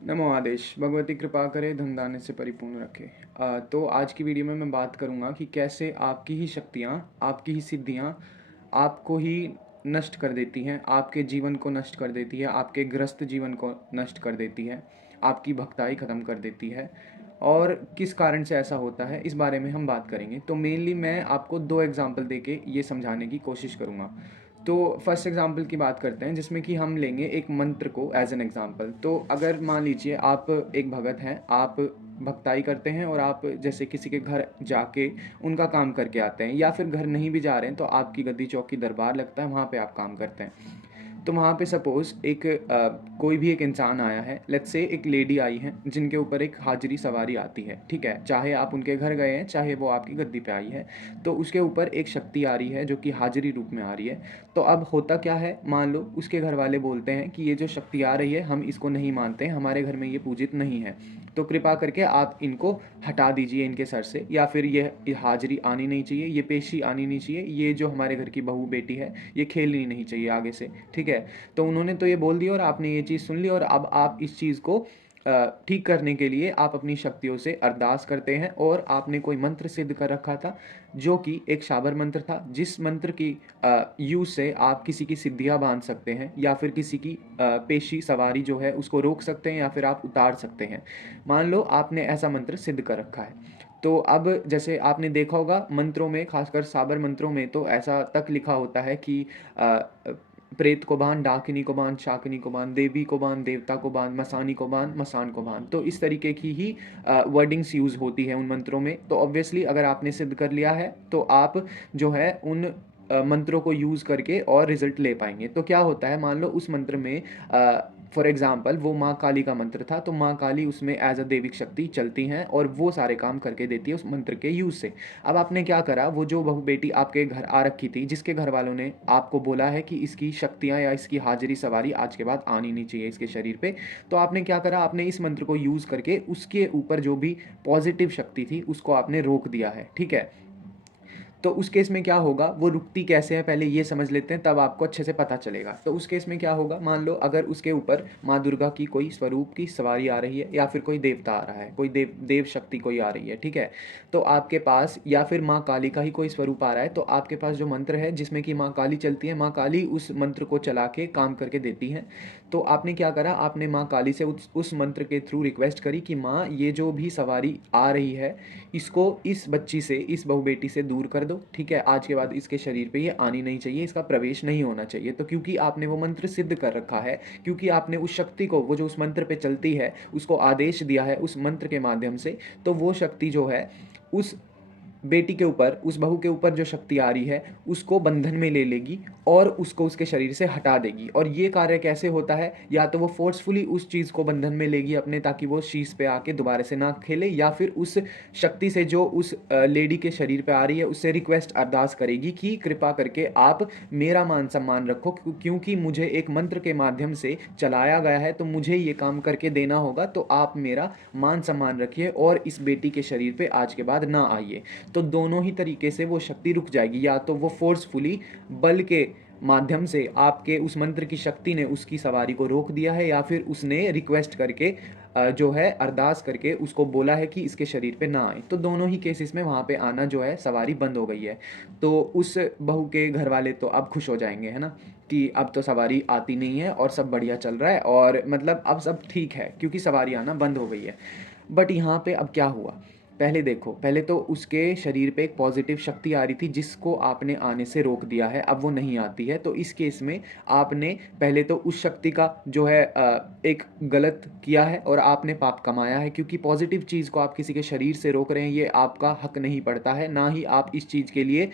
नमो आदेश भगवती कृपा करे धन दाने से परिपूर्ण रखे। तो आज की वीडियो में मैं बात करूँगा कि कैसे आपकी ही शक्तियाँ, आपकी ही सिद्धियाँ आपको ही नष्ट कर देती हैं, आपके जीवन को नष्ट कर देती है, आपके ग्रस्त जीवन को नष्ट कर देती है, आपकी भक्ताई ख़त्म कर देती है। और किस कारण से ऐसा होता है इस बारे में हम बात करेंगे। तो मेनली मैं आपको दो एग्जांपल देके ये समझाने की कोशिश करूँगा। तो फर्स्ट एग्जांपल की बात करते हैं, जिसमें कि हम लेंगे एक मंत्र को एज एन एग्जांपल। तो अगर मान लीजिए आप एक भगत हैं, आप भक्ताई करते हैं और आप जैसे किसी के घर जाके उनका काम करके आते हैं, या फिर घर नहीं भी जा रहे हैं तो आपकी गद्दी चौकी दरबार लगता है, वहाँ पे आप काम करते हैं। तो वहाँ पे सपोज़ एक कोई भी एक इंसान आया है, लेट्स से एक लेडी आई है जिनके ऊपर एक हाजिरी सवारी आती है, ठीक है। चाहे आप उनके घर गए हैं, चाहे वो आपकी गद्दी पे आई है, तो उसके ऊपर एक शक्ति आ रही है जो कि हाजिरी रूप में आ रही है। तो अब होता क्या है, मान लो उसके घर वाले बोलते हैं कि ये जो शक्ति आ रही है हम इसको नहीं मानते हैं, हमारे घर में ये पूजित नहीं है, तो कृपा करके आप इनको हटा दीजिए इनके सर से, या फिर ये हाजिरी आनी नहीं चाहिए, ये पेशी आनी नहीं चाहिए, ये जो हमारे घर की बहू बेटी है ये खेलनी नहीं चाहिए आगे से, ठीक है। तो उन्होंने तो ये बोल दिया और आपने ये चीज़ सुन ली, और अब आप इस चीज़ को ठीक करने के लिए आप अपनी शक्तियों से अरदास करते हैं, और आपने कोई मंत्र सिद्ध कर रखा था जो कि एक शाबर मंत्र था, जिस मंत्र की यूज़ से आप किसी की सिद्धियां बांध सकते हैं, या फिर किसी की पेशी सवारी जो है उसको रोक सकते हैं, या फिर आप उतार सकते हैं। मान लो आपने ऐसा मंत्र सिद्ध कर रखा है। तो अब जैसे आपने देखा होगा मंत्रों में, खासकर साबर मंत्रों में तो ऐसा तक लिखा होता है कि प्रेत को बांध, डाकिनी को बांध, शाकिनी को बांध, देवी को बांध, देवता को बांध, मसानी को बांध, मसान को बांध। तो इस तरीके की ही वर्डिंग्स यूज़ होती है उन मंत्रों में। तो ऑब्वियसली अगर आपने सिद्ध कर लिया है तो आप जो है उन मंत्रों को यूज़ करके और रिजल्ट ले पाएंगे। तो क्या होता है, मान लो उस मंत्र में फॉर एग्जाम्पल वो माँ काली का मंत्र था, तो माँ काली उसमें एज अ देविक शक्ति चलती हैं और वो सारे काम करके देती है उस मंत्र के यूज़ से। अब आपने क्या करा, वो जो बहू बेटी आपके घर आ रखी थी, जिसके घर वालों ने आपको बोला है कि इसकी शक्तियाँ या इसकी हाजिरी सवारी आज के बाद आनी नहीं चाहिए इसके शरीर पे, तो आपने क्या करा, आपने इस मंत्र को यूज़ करके उसके ऊपर जो भी पॉजिटिव शक्ति थी उसको आपने रोक दिया है, ठीक है। तो उस केस में क्या होगा, वो रुकती कैसे है पहले ये समझ लेते हैं, तब आपको अच्छे से पता चलेगा। तो उस केस में क्या होगा, मान लो अगर उसके ऊपर माँ दुर्गा की कोई स्वरूप की सवारी आ रही है, या फिर कोई देवता आ रहा है, कोई देव शक्ति कोई आ रही है, ठीक है। तो आपके पास, या फिर माँ काली का ही कोई स्वरूप आ रहा है, तो आपके पास जो मंत्र है जिसमें कि माँ काली चलती है, माँ काली उस मंत्र को चला के काम करके देती हैं। तो आपने क्या करा, आपने माँ काली से उस मंत्र के थ्रू रिक्वेस्ट करी कि माँ ये जो भी सवारी आ रही है इसको इस बच्ची से, इस बहू बेटी से दूर कर दो, ठीक है। आज के बाद इसके शरीर पे ये आनी नहीं चाहिए, इसका प्रवेश नहीं होना चाहिए। तो क्योंकि आपने वो मंत्र सिद्ध कर रखा है, क्योंकि आपने उस शक्ति को, वो जो उस मंत्र पे चलती है उसको आदेश दिया है उस मंत्र के माध्यम से, तो वो शक्ति जो है उस बेटी के ऊपर, उस बहू के ऊपर जो शक्ति आ रही है उसको बंधन में ले लेगी और उसको उसके शरीर से हटा देगी। और ये कार्य कैसे होता है, या तो वो फोर्सफुली उस चीज़ को बंधन में लेगी अपने, ताकि वो शीश पे आके दोबारा से ना खेले, या फिर उस शक्ति से जो उस लेडी के शरीर पे आ रही है उससे रिक्वेस्ट अरदास करेगी कि कृपा करके आप मेरा मान सम्मान रखो, क्योंकि मुझे एक मंत्र के माध्यम से चलाया गया है, तो मुझे ये काम करके देना होगा, तो आप मेरा मान सम्मान रखिए और इस बेटी के शरीर पे आज के बाद ना आइए। तो दोनों ही तरीके से वो शक्ति रुक जाएगी, या तो वो फोर्सफुली बल के माध्यम से आपके उस मंत्र की शक्ति ने उसकी सवारी को रोक दिया है, या फिर उसने रिक्वेस्ट करके जो है अरदास करके उसको बोला है कि इसके शरीर पे ना आए। तो दोनों ही केसेस में वहाँ पे आना जो है सवारी बंद हो गई है। तो उस बहू के घर वाले तो अब खुश हो जाएंगे, है ना, कि अब तो सवारी आती नहीं है और सब बढ़िया चल रहा है, और मतलब अब सब ठीक है क्योंकि सवारी आना बंद हो गई है। बट यहाँ पे अब क्या हुआ, पहले देखो, पहले तो उसके शरीर पे एक पॉजिटिव शक्ति आ रही थी जिसको आपने आने से रोक दिया है, अब वो नहीं आती है। तो इस केस में आपने पहले तो उस शक्ति का जो है एक गलत किया है और आपने पाप कमाया है, क्योंकि पॉजिटिव चीज़ को आप किसी के शरीर से रोक रहे हैं, ये आपका हक नहीं पड़ता है। ना ही आप इस चीज़ के लिए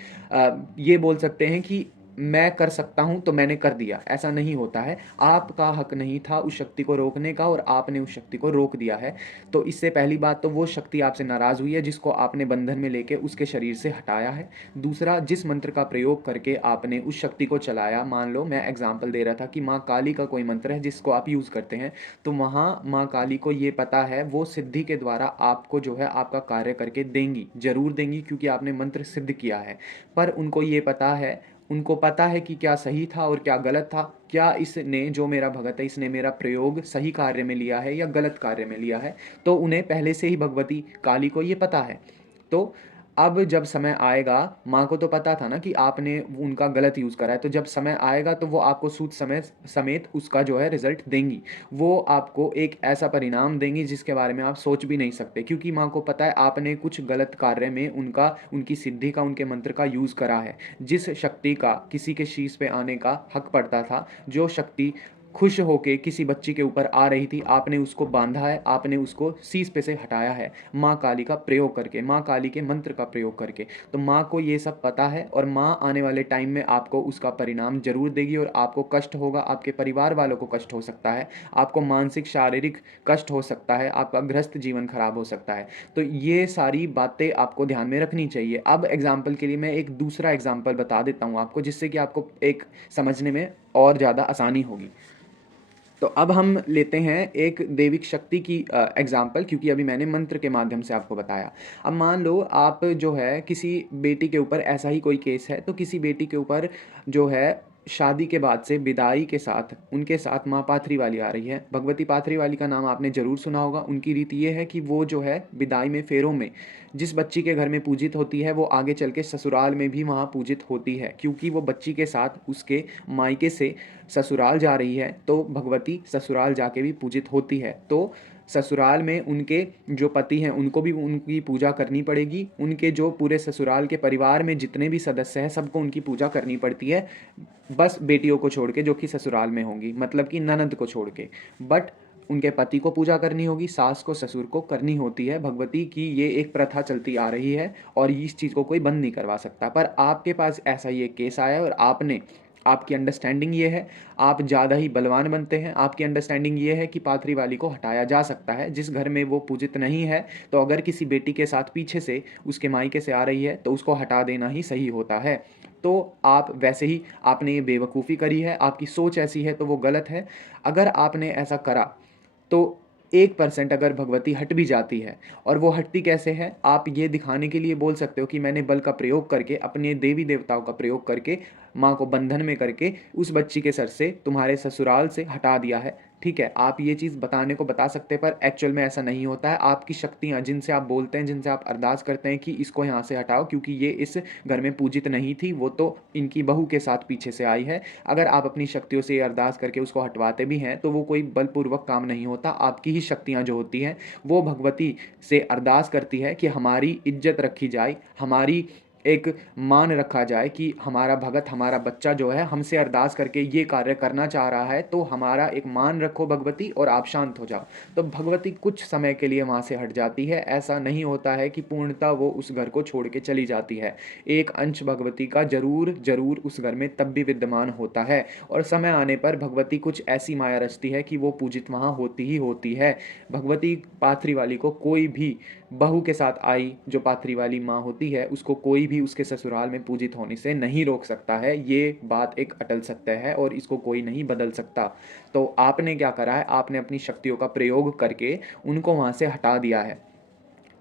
ये बोल सकते हैं कि मैं कर सकता हूं तो मैंने कर दिया, ऐसा नहीं होता है। आपका हक नहीं था उस शक्ति को रोकने का और आपने उस शक्ति को रोक दिया है। तो इससे पहली बात तो वो शक्ति आपसे नाराज़ हुई है जिसको आपने बंधन में लेके उसके शरीर से हटाया है। दूसरा, जिस मंत्र का प्रयोग करके आपने उस शक्ति को चलाया, मान लो मैं एग्जाम्पल दे रहा था कि माँ काली का कोई मंत्र है जिसको आप यूज़ करते हैं, तो वहाँ माँ काली को ये पता है, वो सिद्धि के द्वारा आपको जो है आपका कार्य करके देंगी, जरूर देंगी, क्योंकि आपने मंत्र सिद्ध किया है। पर उनको ये पता है, उनको पता है कि क्या सही था और क्या गलत था, क्या इसने जो मेरा भगत है इसने मेरा प्रयोग सही कार्य में लिया है या गलत कार्य में लिया है। तो उन्हें पहले से ही भगवती काली को ये पता है। तो अब जब समय आएगा, माँ को तो पता था ना कि आपने उनका गलत यूज़ करा है, तो जब समय आएगा तो वो आपको सूद समय समेत उसका जो है रिजल्ट देंगी। वो आपको एक ऐसा परिणाम देंगी जिसके बारे में आप सोच भी नहीं सकते, क्योंकि माँ को पता है आपने कुछ गलत कार्य में उनकी सिद्धि का, उनके मंत्र का यूज़ करा है। जिस शक्ति का किसी के शीश पे आने का हक पड़ता था, जो शक्ति खुश होके किसी बच्ची के ऊपर आ रही थी, आपने उसको बांधा है, आपने उसको शीश पे से हटाया है माँ काली का प्रयोग करके, माँ काली के मंत्र का प्रयोग करके। तो माँ को ये सब पता है और माँ आने वाले टाइम में आपको उसका परिणाम जरूर देगी और आपको कष्ट होगा, आपके परिवार वालों को कष्ट हो सकता है, आपको मानसिक शारीरिक कष्ट हो सकता है, आपका गृहस्थ जीवन खराब हो सकता है। तो ये सारी बातें आपको ध्यान में रखनी चाहिए। अब एग्जाम्पल के लिए मैं एक दूसरा एग्जाम्पल बता देता हूँ आपको, जिससे कि आपको एक समझने में और ज़्यादा आसानी होगी। तो अब हम लेते हैं एक दैविक शक्ति की एग्जाम्पल, क्योंकि अभी मैंने मंत्र के माध्यम से आपको बताया। अब मान लो आप जो है किसी बेटी के ऊपर ऐसा ही कोई केस है, तो किसी बेटी के ऊपर जो है शादी के बाद से विदाई के साथ उनके साथ माँ पाथरी वाली आ रही है। भगवती पाथरी वाली का नाम आपने ज़रूर सुना होगा। उनकी रीति ये है कि वो जो है विदाई में, फेरों में जिस बच्ची के घर में पूजित होती है, वो आगे चल के ससुराल में भी वहाँ पूजित होती है, क्योंकि वो बच्ची के साथ उसके मायके से ससुराल जा रही है, तो भगवती ससुराल जाके भी पूजित होती है। तो ससुराल में उनके जो पति हैं उनको भी उनकी पूजा करनी पड़ेगी, उनके जो पूरे ससुराल के परिवार में जितने भी सदस्य हैं सबको उनकी पूजा करनी पड़ती है, बस बेटियों को छोड़ के जो कि ससुराल में होंगी, मतलब कि ननद को छोड़ के। बट उनके पति को पूजा करनी होगी, सास को ससुर को करनी होती है भगवती की। ये एक प्रथा चलती आ रही है और इस चीज़ को कोई बंद नहीं करवा सकता। पर आपके पास ऐसा ही एक केस आया और आपकी अंडरस्टैंडिंग ये है, आप ज़्यादा ही बलवान बनते हैं, आपकी अंडरस्टैंडिंग ये है कि पाथरी वाली को हटाया जा सकता है जिस घर में वो पूजित नहीं है। तो अगर किसी बेटी के साथ पीछे से उसके मायके से आ रही है तो उसको हटा देना ही सही होता है। तो आप वैसे ही आपने ये बेवकूफ़ी करी है, आपकी सोच ऐसी है तो वो गलत है। अगर आपने ऐसा करा तो 1% अगर भगवती हट भी जाती है, और वो हटती कैसे है, आप ये दिखाने के लिए बोल सकते हो कि मैंने बल का प्रयोग करके, अपने देवी देवताओं का प्रयोग करके, माँ को बंधन में करके उस बच्ची के सर से तुम्हारे ससुराल से हटा दिया है। ठीक है, आप ये चीज़ बताने को बता सकते हैं, पर एक्चुअल में ऐसा नहीं होता है। आपकी शक्तियाँ जिनसे आप बोलते हैं, जिनसे आप अरदास करते हैं कि इसको यहाँ से हटाओ क्योंकि ये इस घर में पूजित नहीं थी, वो तो इनकी बहू के साथ पीछे से आई है, अगर आप अपनी शक्तियों से अरदास करके उसको हटवाते भी हैं तो वो कोई बलपूर्वक काम नहीं होता। आपकी ही शक्तियाँ जो होती हैं वो भगवती से अरदास करती है कि हमारी इज्जत रखी जाए, हमारी एक मान रखा जाए कि हमारा भगत, हमारा बच्चा जो है हमसे अरदास करके ये कार्य करना चाह रहा है, तो हमारा एक मान रखो भगवती और आप शांत हो जाओ। तो भगवती कुछ समय के लिए वहाँ से हट जाती है। ऐसा नहीं होता है कि पूर्णतः वो उस घर को छोड़ के चली जाती है। एक अंश भगवती का जरूर जरूर उस घर में तब भी विद्यमान होता है, और समय आने पर भगवती कुछ ऐसी माया रचती है कि वो पूजित वहाँ होती ही होती है। भगवती पाथरी वाली को कोई भी बहू के साथ आई, जो पाथरी वाली माँ होती है, उसको कोई भी उसके ससुराल में पूजित होने से नहीं रोक सकता है। ये बात एक अटल सत्य है और इसको कोई नहीं बदल सकता। तो आपने क्या करा है, आपने अपनी शक्तियों का प्रयोग करके उनको वहाँ से हटा दिया है।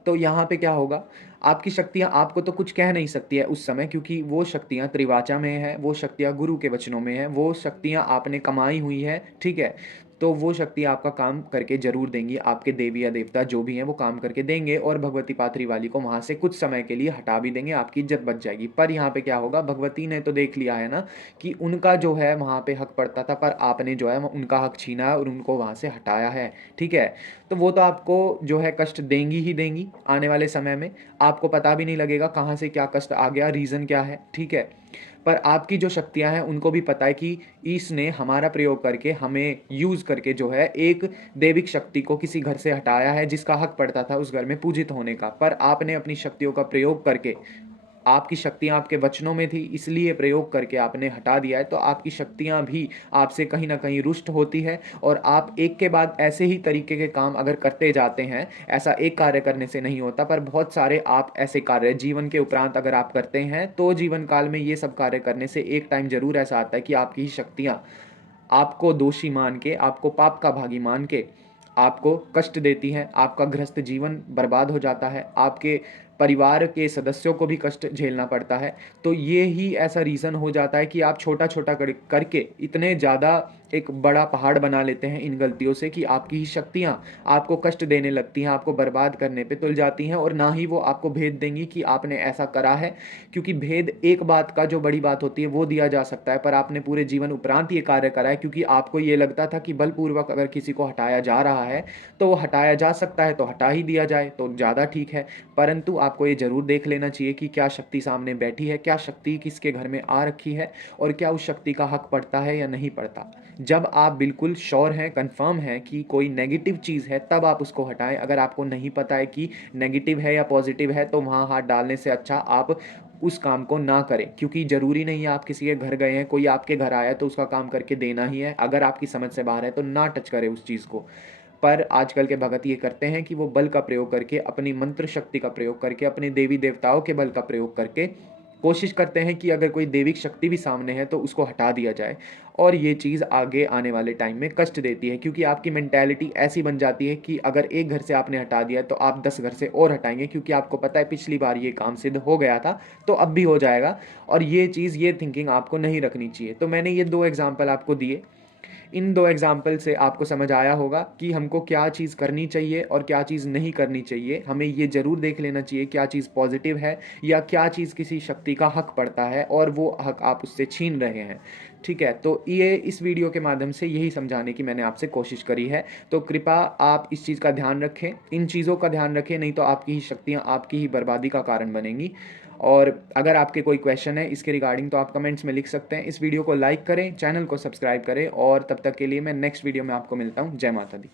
तो यहाँ पे क्या होगा, आपकी शक्तियाँ आपको तो कुछ कह नहीं सकती है उस समय, क्योंकि वो शक्तियाँ त्रिवाचा में है, वो शक्तियाँ गुरु के वचनों में है, वो शक्तियाँ आपने कमाई हुई है। ठीक है, तो वो शक्ति आपका काम करके जरूर देंगी, आपके देवी या देवता जो भी हैं वो काम करके देंगे, और भगवती पाथरी वाली को वहाँ से कुछ समय के लिए हटा भी देंगे, आपकी इज्जत बच जाएगी। पर यहाँ पे क्या होगा, भगवती ने तो देख लिया है ना कि उनका जो है वहाँ पे हक पड़ता था, पर आपने जो है उनका हक छीना है और उनको वहाँ से हटाया है। ठीक है, तो वो तो आपको जो है कष्ट देंगी ही देंगी आने वाले समय में, आपको पता भी नहीं लगेगा कहाँ से क्या कष्ट आ गया, रीज़न क्या है। ठीक है, पर आपकी जो शक्तियाँ हैं उनको भी पता है कि इसने हमारा प्रयोग करके, हमें यूज़ करके जो है एक दैविक शक्ति को किसी घर से हटाया है जिसका हक पड़ता था उस घर में पूजित होने का। पर आपने अपनी शक्तियों का प्रयोग करके, आपकी शक्तियाँ आपके वचनों में थी इसलिए प्रयोग करके आपने हटा दिया है, तो आपकी शक्तियाँ भी आपसे कहीं ना कहीं रुष्ट होती है, और आप एक के बाद ऐसे ही तरीके के काम अगर करते जाते हैं, ऐसा एक कार्य करने से नहीं होता, पर बहुत सारे आप ऐसे कार्य जीवन के उपरांत अगर आप करते हैं तो जीवन काल में ये सब कार्य करने से एक टाइम जरूर ऐसा आता है कि आपकी ही शक्तियाँ आपको दोषी मान के, आपको पाप का भागी मान के आपको कष्ट देती हैं, आपका गृहस्थ जीवन बर्बाद हो जाता है, आपके परिवार के सदस्यों को भी कष्ट झेलना पड़ता है। तो ये ही ऐसा रीज़न हो जाता है कि आप छोटा-छोटा करके इतने ज़्यादा एक बड़ा पहाड़ बना लेते हैं इन गलतियों से कि आपकी ही शक्तियाँ आपको कष्ट देने लगती हैं, आपको बर्बाद करने पे तुल जाती हैं और ना ही वो आपको भेद देंगी कि आपने ऐसा करा है। क्योंकि भेद एक बात का जो बड़ी बात होती है वो दिया जा सकता है, पर आपने पूरे जीवन उपरांत ये कार्य करा है क्योंकि आपको ये लगता था कि बलपूर्वक अगर किसी को हटाया जा रहा है, तो वो हटाया जा सकता है, तो हटा ही दिया जाए तो ज़्यादा ठीक है। परंतु आपको ये ज़रूर देख लेना चाहिए कि क्या शक्ति सामने बैठी है, क्या शक्ति किसके घर में आ रखी है और क्या उस शक्ति का हक पड़ता है या नहीं पड़ता। जब आप बिल्कुल श्योर हैं, कन्फर्म हैं कि कोई नेगेटिव चीज़ है, तब आप उसको हटाएँ। अगर आपको नहीं पता है कि नेगेटिव है या पॉजिटिव है, तो वहाँ हाथ डालने से अच्छा आप उस काम को ना करें, क्योंकि ज़रूरी नहीं है आप किसी के घर गए हैं, कोई आपके घर आया है तो उसका काम करके देना ही है। अगर आपकी समझ से बाहर है तो ना टच करें उस चीज़ को। पर आजकल के भगत ये करते हैं कि वो बल का प्रयोग करके, अपनी मंत्र शक्ति का प्रयोग करके, अपने देवी-देवताओं के बल का प्रयोग करके कोशिश करते हैं कि अगर कोई दैविक शक्ति भी सामने है तो उसको हटा दिया जाए। और ये चीज़ आगे आने वाले टाइम में कष्ट देती है, क्योंकि आपकी मेंटालिटी ऐसी बन जाती है कि अगर एक घर से आपने हटा दिया है तो आप 10 घर से और हटाएँगे, क्योंकि आपको पता है पिछली बार ये काम सिद्ध हो गया था, तो अब भी हो जाएगा। और ये चीज़, ये थिंकिंग आपको नहीं रखनी चाहिए। तो मैंने ये 2 एग्ज़ाम्पल आपको दिए। इन 2 एग्ज़ाम्पल से आपको समझ आया होगा कि हमको क्या चीज़ करनी चाहिए और क्या चीज़ नहीं करनी चाहिए। हमें ये ज़रूर देख लेना चाहिए क्या चीज़ पॉज़िटिव है या क्या चीज़ किसी शक्ति का हक पड़ता है और वो हक आप उससे छीन रहे हैं। ठीक है? तो ये इस वीडियो के माध्यम से यही समझाने की मैंने आपसे कोशिश करी है। तो कृपया आप इस चीज़ का ध्यान रखें, इन चीज़ों का ध्यान रखें, नहीं तो आपकी ही शक्तियाँ आपकी ही बर्बादी का कारण बनेंगी। और अगर आपके कोई क्वेश्चन है इसके रिगार्डिंग तो आप कमेंट्स में लिख सकते हैं। इस वीडियो को लाइक करें, चैनल को सब्सक्राइब करें और तब तक के लिए मैं नेक्स्ट वीडियो में आपको मिलता हूँ। जय माता दी।